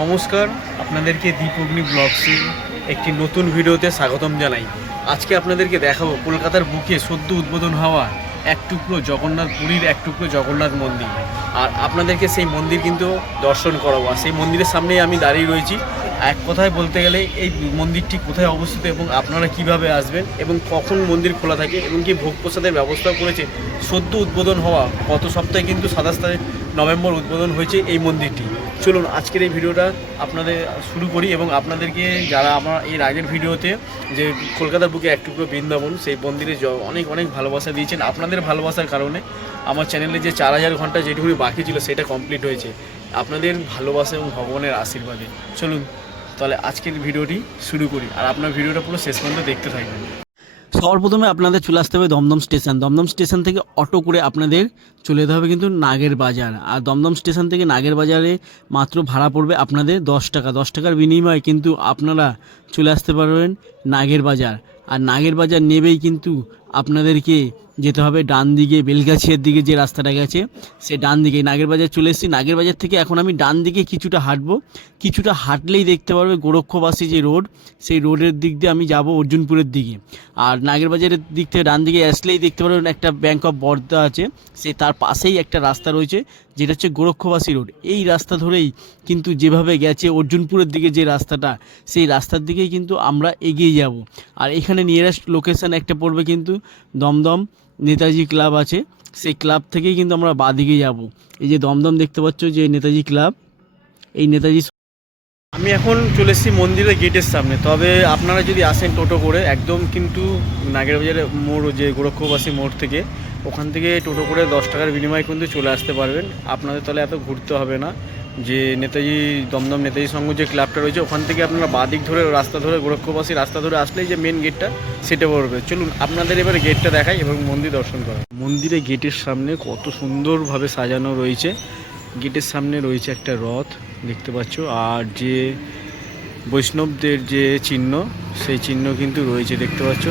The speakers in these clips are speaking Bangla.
নমস্কার, আপনাদেরকে দীপগ্নি ব্লগসে একটি নতুন ভিডিওতে স্বাগতম জানাই। আজকে আপনাদেরকে দেখাবো কলকাতার বুকে সদ্য উদ্বোধন হওয়া এক টুকরো জগন্নাথ, পুরীর এক টুকরো জগন্নাথ মন্দির। আর আপনাদেরকে সেই মন্দির কিন্তু দর্শন করাবো। আর সেই মন্দিরের সামনেই আমি দাঁড়িয়ে রয়েছি। এক কথায় বলতে গেলে এই মন্দিরটি কোথায় অবস্থিত এবং আপনারা কিভাবে আসবেন এবং কখন মন্দির খোলা থাকে এবং কি ভোগ প্রসাদের ব্যবস্থা করেছে। সদ্য উদ্বোধন হওয়া গত সপ্তাহে কিন্তু 27 নভেম্বর উদ্বোধন হয়েছে এই মন্দিরটি। চলুন আজকের এই ভিডিওটা আপনাদের শুরু করি এবং আপনাদেরকে যারা আমার এর আগের ভিডিওতে যে কলকাতার বুকে এক টুকরো বৃন্দাবন সেই মন্দিরে অনেক অনেক ভালোবাসা দিয়েছেন। আপনাদের ভালোবাসার কারণে আমার চ্যানেলে যে 4000 ঘন্টা যেটুকু বাকি ছিল সেটা কমপ্লিট হয়েছে, আপনাদের ভালোবাসা এবং ভগবানের আশীর্বাদে। চলুন তাহলে আজকের ভিডিওটি শুরু করি, আর আপনার ভিডিওটা পুরো শেষ পর্যন্ত দেখতে থাকবেন। সবার প্রথমে আপনাদের চলে আসতে হবে দমদম স্টেশন। দমদম স্টেশন থেকে অটো করে আপনাদের চলে যেতে হবে কিন্তু নাগের বাজার। আর দমদম স্টেশন থেকে নাগের বাজারে মাত্র ভাড়া পড়বে আপনাদের 10 টাকা। 10 টাকার বিনিময়ে কিন্তু আপনারা চলে আসতে পারবেন নাগের বাজার। আর নাগের বাজার নেবেই কিন্তু আপনাদেরকে যেতে হবে ডান দিকে, বেলগাছিয়ার দিকে যে রাস্তাটা গেছে সে ডান দিকে। নাগের বাজার চলে এসেছি। নাগের বাজার থেকে এখন আমি ডান দিকে কিছুটা হাঁটবো। কিছুটা হাঁটলেই দেখতে পারবে গোরক্ষবাসী যে রোড, সেই রোডের দিক দিয়ে আমি যাব অর্জুনপুরের দিকে। আর নাগের বাজারের দিক থেকে ডান দিকে আসলেই দেখতে পারবেন একটা ব্যাংক অফ বরোদা আছে, সেই তার পাশেই একটা রাস্তা রয়েছে যেটা হচ্ছে গোরক্ষবাসী রোড। এই রাস্তা ধরেই কিন্তু যেভাবে গেছে অর্জুনপুরের দিকে যে রাস্তাটা, সেই রাস্তার দিকেই কিন্তু আমরা এগিয়ে যাব। আর এখানে নিয়ারেস্ট লোকেশান একটা পড়বে কিন্তু দমদম নেতাজি ক্লাব আছে, সেই ক্লাব থেকেই কিন্তু আমরা বাঁদিকে যাব। এই যে দমদম দেখতে পাচ্ছ যে নেতাজি ক্লাব, এই নেতাজি। আমি এখন চলে এসেছি মন্দিরের গেটের সামনে। তবে আপনারা যদি আসেন টোটো করে একদম কিন্তু নাগের বাজারে মোড়, যে গোরক্ষবাসী মোড় থেকে, ওখান থেকে টোটো করে 10 টাকার বিনিময়ে কিন্তু চলে আসতে পারবেন। আপনাদের তাহলে এত ঘুরতে হবে না। যে নেতাজি দমদম নেতাজি সংঘ যে ক্লাবটা রয়েছে ওখান থেকে আপনারা বাদিক ধরে রাস্তা ধরে গোরক্ষবাসী রাস্তা ধরে আসলেই যে মেন গেটটা সেটা পড়বে। চলুন আপনাদের এবারে গেটটা দেখাই এবং মন্দির দর্শন করা। মন্দিরে গেটের সামনে কত সুন্দরভাবে সাজানো রয়েছে। গেটের সামনে রয়েছে একটা রথ দেখতে পাচ্ছ, আর যে বৈষ্ণবদের যে চিহ্ন সেই চিহ্ন কিন্তু রয়েছে দেখতে পাচ্ছ।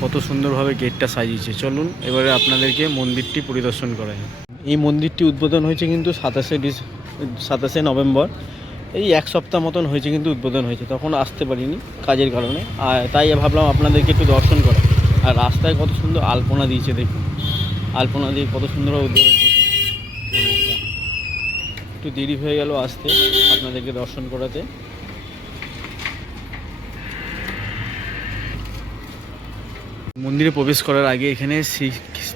কত সুন্দরভাবে গেটটা সাজিয়েছে। চলুন এবারে আপনাদেরকে মন্দিরটি পরিদর্শন করাই। এই মন্দিরটি উদ্বোধন হয়েছে কিন্তু 27 নভেম্বর। এই এক সপ্তাহ মতন হয়েছে কিন্তু উদ্বোধন হয়েছে, তখন আসতে পারিনি কাজের কারণে, আর তাই ভাবলাম আপনাদেরকে একটু দর্শন করা। আর রাস্তায় কত সুন্দর আলপনা দিয়েছে দেখুন, আলপনা দিয়ে কত সুন্দরভাবে উদ্বোধন করেছে। একটু দেরি হয়ে গেল আসতে আপনাদেরকে দর্শন করাতে। মন্দিরে প্রবেশ করার আগে এখানে শ্রী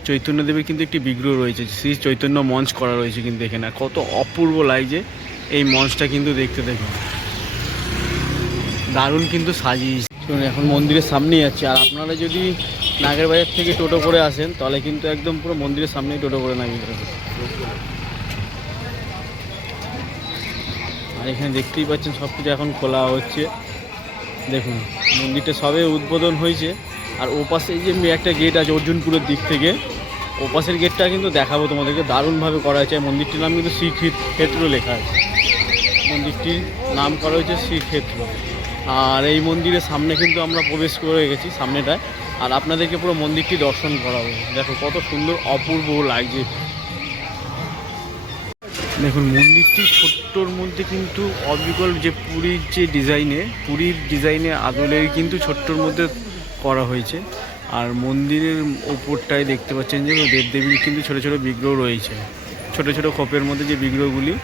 চৈতন্যদেবের কিন্তু একটি বিগ্রহ রয়েছে, শ্রী চৈতন্য মঞ্চ করা রয়েছে কিন্তু এখানে। কত অপূর্ব লাগছে এই মঞ্চটা কিন্তু দেখতে, দেখুন দারুণ কিন্তু সাজিয়েছে। এখন মন্দিরের সামনেই যাচ্ছে। আর আপনারা যদি নাগের বাজার থেকে টোটো করে আসেন তাহলে কিন্তু একদম পুরো মন্দিরের সামনেই টোটো করে নামিয়ে দেবে। আর এখানে দেখতেই পাচ্ছেন সব কিছু এখন খোলা হচ্ছে। দেখুন মন্দিরটা সবে উদ্বোধন হয়েছে। আর ওপাশে যে একটা গেট আছে অর্জুনপুরের দিক থেকে, ওপাশের গেটটা কিন্তু দেখাবো তোমাদেরকে, দারুণভাবে করা হয়েছে। মন্দিরটির নাম কিন্তু শ্রীক্ষেত্র লেখা আছে, মন্দিরটির নাম করা হয়েছে শ্রীক্ষেত্র। আর এই মন্দিরের সামনে কিন্তু আমরা প্রবেশ করে গেছি সামনেটায়, আর আপনাদেরকে পুরো মন্দিরটি দর্শন করাবো। দেখো কত সুন্দর অপূর্ব লাগছে। দেখুন মন্দিরটি ছোট্টর মধ্যে কিন্তু অবিকল যে পুরীর ডিজাইনে আদলের কিন্তু ছোট্টর মধ্যে করা হয়েছে। আর মন্দিরের ওপরটায় দেখতে পাচ্ছেন যে দেবদেবীর কিন্তু ছোটো ছোটো বিগ্রহ রয়েছে, ছোটো ছোটো খোপের মধ্যে যে বিগ্রহগুলি।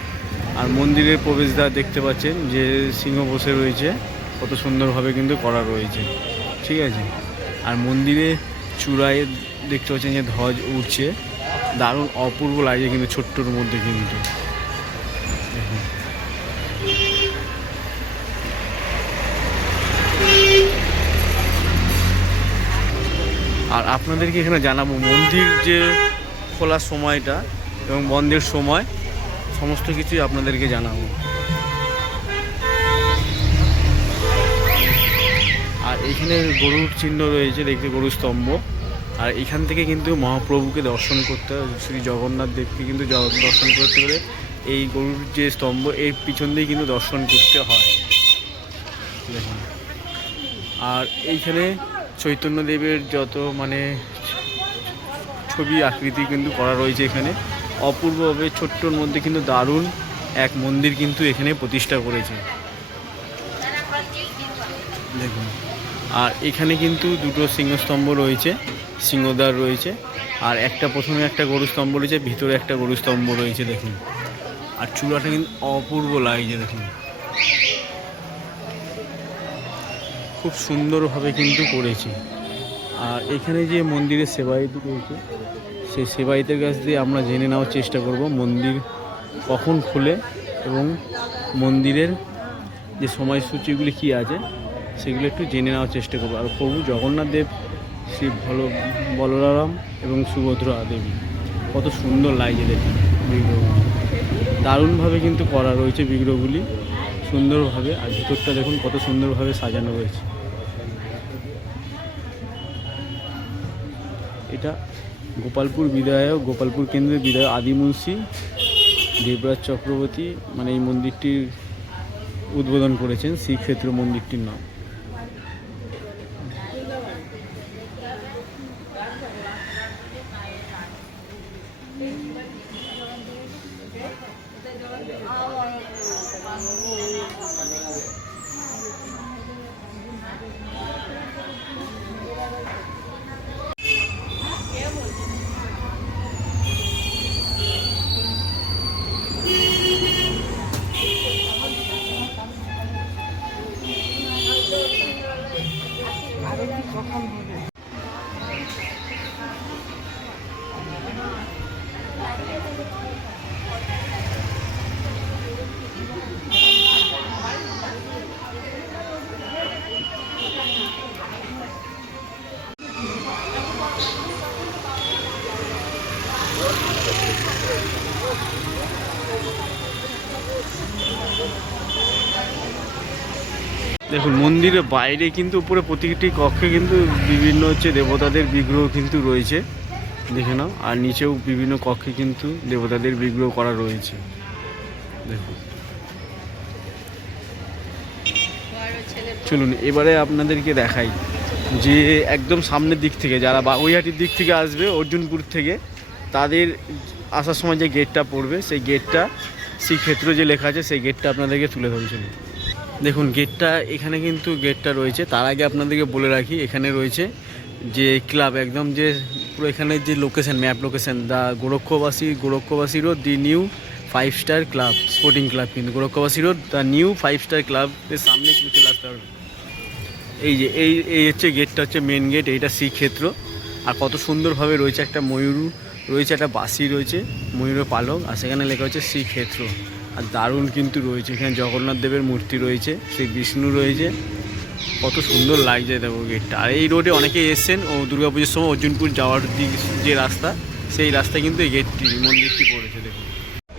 আর মন্দিরের প্রবেশদ্বার দেখতে পাচ্ছেন যে সিংহ বসে রয়েছে, কত সুন্দরভাবে কিন্তু করা রয়েছে, ঠিক আছে। আর মন্দিরে চূড়ায় দেখতে পাচ্ছেন যে ধ্বজ উঠছে, দারুণ অপূর্ব লাগে কিন্তু ছোট্টর মধ্যে কিন্তু। আর আপনাদেরকে এখানে জানাবো মন্দির যে খোলার সময়টা এবং বন্ধের সময় সমস্ত কিছুই আপনাদেরকে জানাবো। আর এখানে গরুর চিহ্ন রয়েছে দেখতে, গরুর স্তম্ভ। আর এখান থেকে কিন্তু মহাপ্রভুকে দর্শন করতে, শ্রী জগন্নাথ দেবকে কিন্তু দর্শন করতে হলে এই গরুর যে স্তম্ভ এর পিছন দিয়ে কিন্তু দর্শন করতে হয় দেখুন। আর এইখানে চৈতন্যদেবের যত ছবি আকৃতি কিন্তু করা রয়েছে এখানে অপূর্বভাবে, ছোট্টর মধ্যে কিন্তু দারুণ এক মন্দির কিন্তু এখানে প্রতিষ্ঠা করেছে দেখুন। আর এখানে কিন্তু দুটো সিংহস্তম্ভ রয়েছে, সিংহদ্বার রয়েছে, আর একটা প্রথমে একটা গরুস্তম্ভ রয়েছে, ভিতরে একটা গরুস্তম্ভ রয়েছে দেখুন। আর চূড়াটা কিন্তু অপূর্ব লাগছে দেখুন, খুব সুন্দরভাবে কিন্তু করেছে। আর এখানে যে মন্দিরের সেবায়িত রয়েছে, সেই সেবায়িতের কাছ দিয়ে আমরা জেনে নেওয়ার চেষ্টা করব মন্দির কখন খুলে এবং মন্দিরের যে সময়সূচিগুলি কী আছে সেগুলো একটু জেনে নেওয়ার চেষ্টা করবো। আর প্রভু জগন্নাথ দেব, শ্রী বলরাম এবং সুভদ্রা দেবী, কত সুন্দর লাগছে দেখুন বিগ্রহগুলি, দারুণভাবে কিন্তু করা রয়েছে বিগ্রহগুলি সুন্দরভাবে। আর ভিতরটা দেখুন কত সুন্দরভাবে সাজানো রয়েছে। এটা গোপালপুর বিধায়ক, গোপালপুর কেন্দ্রের বিধায়ক আদিমুন্সি দেবরাজ চক্রবর্তী মানে এই মন্দিরটির উদ্বোধন করেছেন, শ্রীক্ষেত্র মন্দিরটির নাম। দেখুন মন্দিরের বাইরে কিন্তু উপরে প্রতিটি কক্ষে কিন্তু বিভিন্ন দেবতাদের বিগ্রহ কিন্তু রয়েছে, দেখে নাও। আর নিচেও বিভিন্ন কক্ষে কিন্তু দেবতাদের বিগ্রহ করা রয়েছে দেখুন। চলুন এবারে আপনাদেরকে দেখাই যে একদম সামনের দিক থেকে যারা বাগুইহাটির দিক থেকে আসবে, অর্জুনপুর থেকে, তাদের আসার সময় যে গেটটা পড়বে সেই গেটটা, শ্রীক্ষেত্র যে লেখা আছে সেই গেটটা আপনাদেরকে তুলে ধরেছিল। দেখুন গেটটা, এখানে কিন্তু গেটটা রয়েছে। তার আগে আপনাদেরকে বলে রাখি এখানে রয়েছে যে ক্লাব, একদম যে পুরো এখানে যে location, map location, the Gorakshabasi road, the new 5 star club sporting club, কিন্তু Gorakshabasi road the new 5 star ক্লাবের সামনে কিন্তু চলে আসতে হবে। এই যে এই হচ্ছে গেটটা, হচ্ছে মেন গেট, এইটা শ্রীক্ষেত্র। আর কত সুন্দরভাবে রয়েছে, একটা ময়ূর রয়েছে, একটা বাঁশি রয়েছে, ময়ূরের পালক, আর সেখানে লেখা হচ্ছে শ্রীক্ষেত্র। আর দারুণ কিন্তু রয়েছে, এখানে জগন্নাথ দেবের মূর্তি রয়েছে, শ্রী বিষ্ণু রয়েছে, কত সুন্দর লাগছে দেখো গেটটা। আর এই রোডে অনেকেই এসছেন ও দুর্গাপুজোর সময় অর্জুনপুর যাওয়ার দিক যে রাস্তা, সেই রাস্তায় কিন্তু এই মন্দিরটি পড়েছে দেখুন।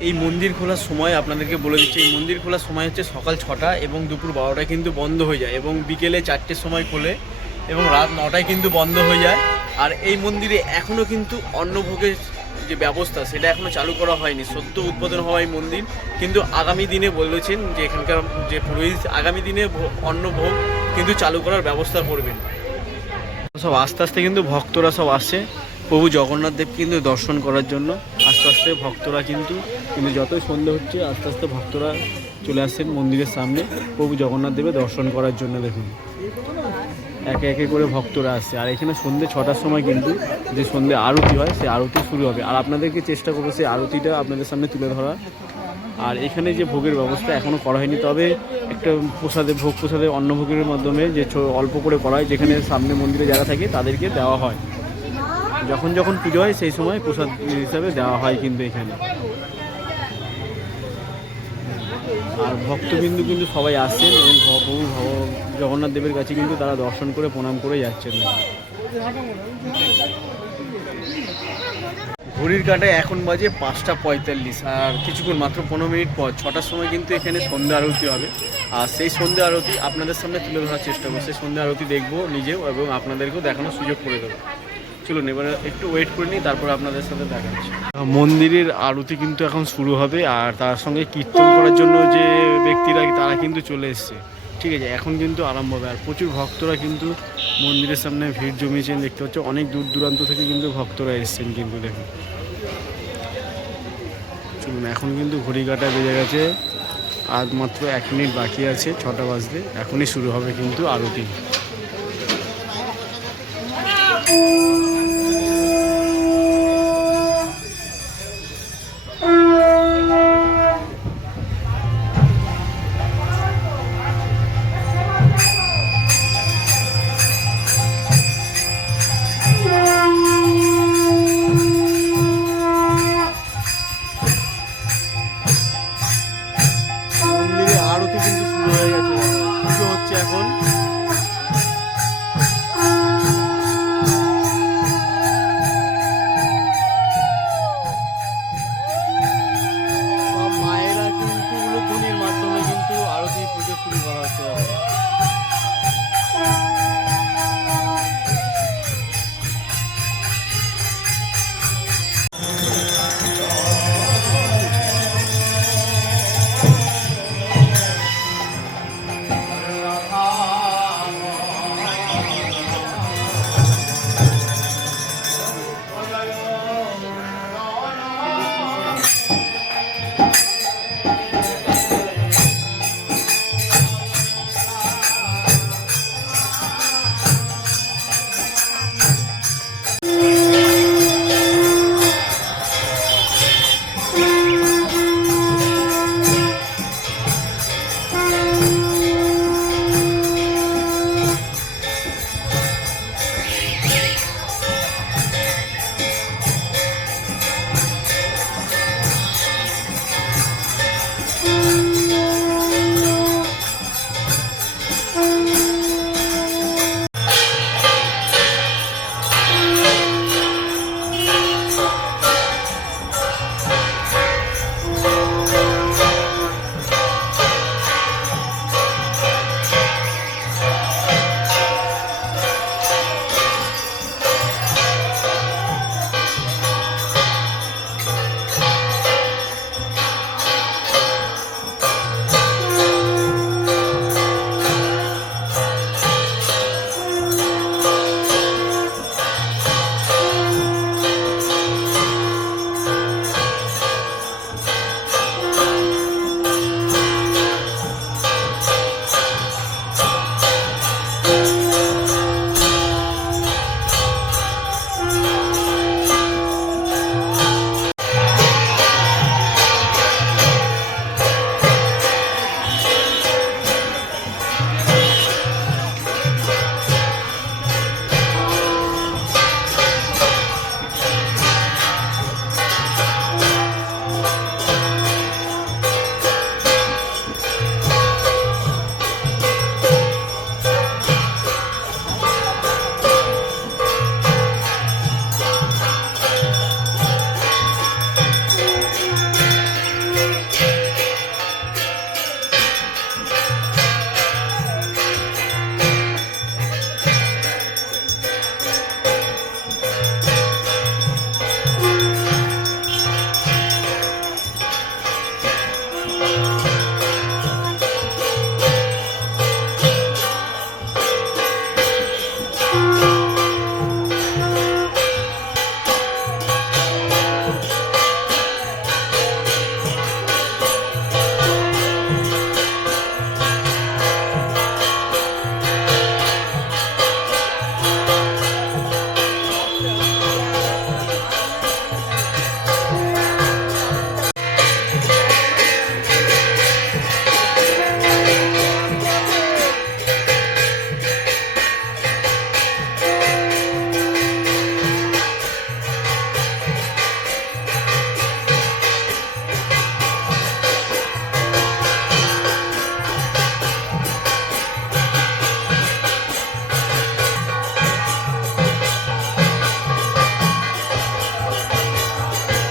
এই মন্দির খোলার সময় আপনাদেরকে বলে দিচ্ছি, এই মন্দির খোলার সময় হচ্ছে সকাল 6টা এবং দুপুর 12টায় কিন্তু বন্ধ হয়ে যায়, এবং বিকেলে 4টের সময় খোলে এবং রাত 9টায় কিন্তু বন্ধ হয়ে যায়। আর এই মন্দিরে এখনও কিন্তু অন্নভোগের যে ব্যবস্থা সেটা এখনও চালু করা হয়নি, সদ্য উদ্বোধন হওয়া এই মন্দির। কিন্তু আগামী দিনে বলেছেন যে এখানকার যে পুরোহিত আগামী দিনে অন্নভোগ কিন্তু চালু করার ব্যবস্থা করবেন। সব আস্তে আস্তে কিন্তু ভক্তরা সব আসছে প্রভু জগন্নাথ দেব কিন্তু দর্শন করার জন্য। আস্তে আস্তে ভক্তরা কিন্তু যতই সন্ধ্যে হচ্ছে আস্তে আস্তে ভক্তরা চলে আসছেন মন্দিরের সামনে প্রভু জগন্নাথ দেবের দর্শন করার জন্য। দেখুন একে একে করে ভক্তরা আসছে। আর এখানে সন্ধ্যে 6টার সময় কিন্তু যে সন্ধ্যে আরতি হয় সেই আরতি শুরু হবে। আর আপনাদেরকে চেষ্টা করবো সেই আরতিটা আপনাদের সামনে তুলে ধরা। আর এখানে যে ভোগের ব্যবস্থা এখনও করা হয়নি, তবে একটা ভোগ প্রসাদের অন্নভোগের মাধ্যমে যে অল্প করে করা হয়, যেখানে সামনে মন্দিরে যারা থাকে তাদেরকে দেওয়া হয়। যখন যখন পুজো হয় সেই সময় প্রসাদ হিসাবে দেওয়া হয় কিন্তু এখানে। আর ভক্তবিন্দু কিন্তু সবাই আসছেন এবং প্রভু জগন্নাথ দেবের কাছে কিন্তু তারা দর্শন করে প্রণাম করে যাচ্ছেন। ঘড়ির কাঁটায় এখন বাজে 5:45, আর কিছুক্ষণ মাত্র 15 মিনিট পর 6টার সময় কিন্তু এখানে সন্ধ্যা আরতি হবে। আর সেই সন্ধ্যা আরতি আপনাদের সামনে তুলে ধরার চেষ্টা করবো। সেই সন্ধ্যা আরতি দেখবো নিজেও এবং আপনাদেরকেও দেখানোর সুযোগ করে দেবো। চলুন এবারে একটু ওয়েট করে নিই, তারপর আপনাদের সাথে দেখা হচ্ছে। মন্দিরের আরতি কিন্তু এখন শুরু হবে, আর তার সঙ্গে কীর্তন করার জন্য যে ব্যক্তিরা তারা কিন্তু চলে এসছে। ঠিক আছে, এখন কিন্তু আরম্ভ হবে। আর প্রচুর ভক্তরা কিন্তু মন্দিরের সামনে ভিড় জমিয়েছেন, দেখতে পাচ্ছ অনেক দূর দূরান্ত থেকে কিন্তু ভক্তরা এসছেন কিন্তু। দেখুন চলুন, এখন কিন্তু ঘড়ি কাঁটা বেজে গেছে, আর মাত্র 1 মিনিট বাকি আছে 6টা বাজতে। এখনই শুরু হবে কিন্তু আরতি। মন্দিরে আরতি কিন্তু শুরু হয়ে গেছে, পুজো হচ্ছে এখন। সব মায়েরা কিন্তু উলুধ্বনির মাধ্যমে কিন্তু আরতি পুজো শুরু করা হচ্ছে।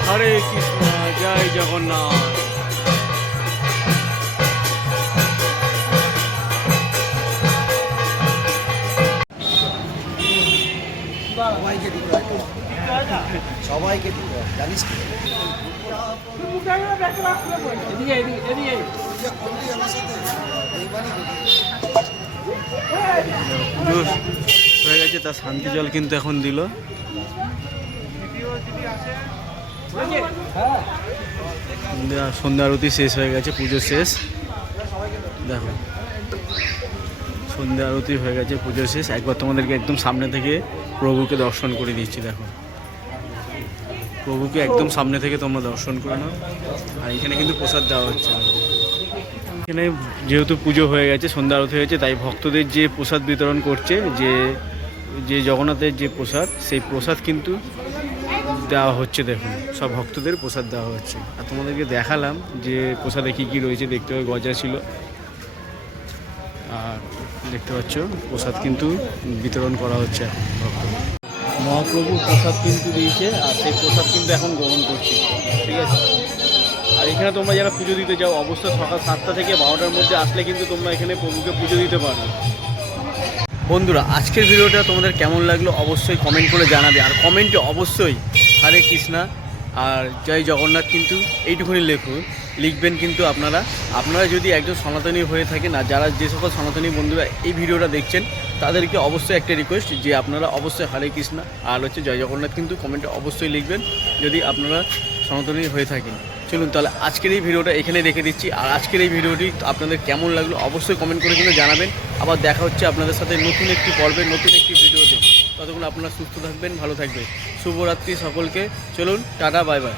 হরে কৃষ্ণ, জয় জগন্নাথ। সবাইকে দিতে হয়, সবাইকে দিতে হয়, জানিস কি? হয়ে গেছে, তার শান্তি জল কিন্তু এখন দিল। সন্ধ্যা আরতি শেষ হয়ে গেছে, পুজো শেষ। দেখো সন্ধ্যা আরতি হয়ে গেছে, পুজো শেষ। একবার তোমাদেরকে একদম সামনে থেকে প্রভুকে দর্শন করে দিচ্ছি। দেখো প্রভুকে একদম সামনে থেকে তোমরা দর্শন করে নাও। আর এখানে কিন্তু প্রসাদ দেওয়া হচ্ছে। এখানে যেহেতু পুজো হয়ে গেছে, সন্ধ্যা আরতি হয়েছে, তাই ভক্তদের যে প্রসাদ বিতরণ করছে, যে জগন্নাথের যে প্রসাদ, সেই প্রসাদ কিন্তু দেওয়া হচ্ছে। দেখুন সব ভক্তদের প্রসাদ দেওয়া হচ্ছে। আর তোমাদেরকে দেখালাম যে প্রসাদে কী কী রয়েছে। দেখতে পাবে গজা ছিল, আর দেখতে পাচ্ছ প্রসাদ কিন্তু বিতরণ করা হচ্ছে এখন ভক্তদের। মহাপ্রভু প্রসাদ কিন্তু দিয়েছে, আর সেই প্রসাদ কিন্তু এখন গ্রহণ করছি, ঠিক আছে। আর এখানে তোমরা যারা পুজো দিতে যাও, অবশ্যই সকাল 7টা থেকে 12টার মধ্যে আসলে কিন্তু তোমরা এখানে প্রভুকে পুজো দিতে পারবে। বন্ধুরা, আজকের ভিডিওটা তোমাদের কেমন লাগলো অবশ্যই কমেন্ট করে জানাবে। আর কমেন্টে অবশ্যই হরে কৃষ্ণা আর জয় জগন্নাথ কিন্তু এইটুকুনি লিখবেন। কিন্তু আপনারা যদি একজন সনাতনী হয়ে থাকেন, আর যারা যে সকল সনাতনী বন্ধুরা এই ভিডিওটা দেখছেন, তাদেরকে অবশ্যই একটা রিকোয়েস্ট যে আপনারা অবশ্যই হরে কৃষ্ণা আর জয় জগন্নাথ কিন্তু কমেন্টে অবশ্যই লিখবেন, যদি আপনারা সনাতনী হয়ে থাকেন। চলুন তাহলে আজকের এই ভিডিওটা এখানে রেখে দিচ্ছি। আর আজকের এই ভিডিওটি আপনাদের কেমন লাগলো অবশ্যই কমেন্ট করে কিন্তু জানাবেন। আবার দেখা হচ্ছে আপনাদের সাথে নতুন একটি পর্বে, নতুন একটি ভিডিওতে। ততক্ষণ আপনারা সুস্থ থাকবেন, ভালো থাকবেন। শুভরাত্রি সকলকে। চলুন টাটা, বাই বাই।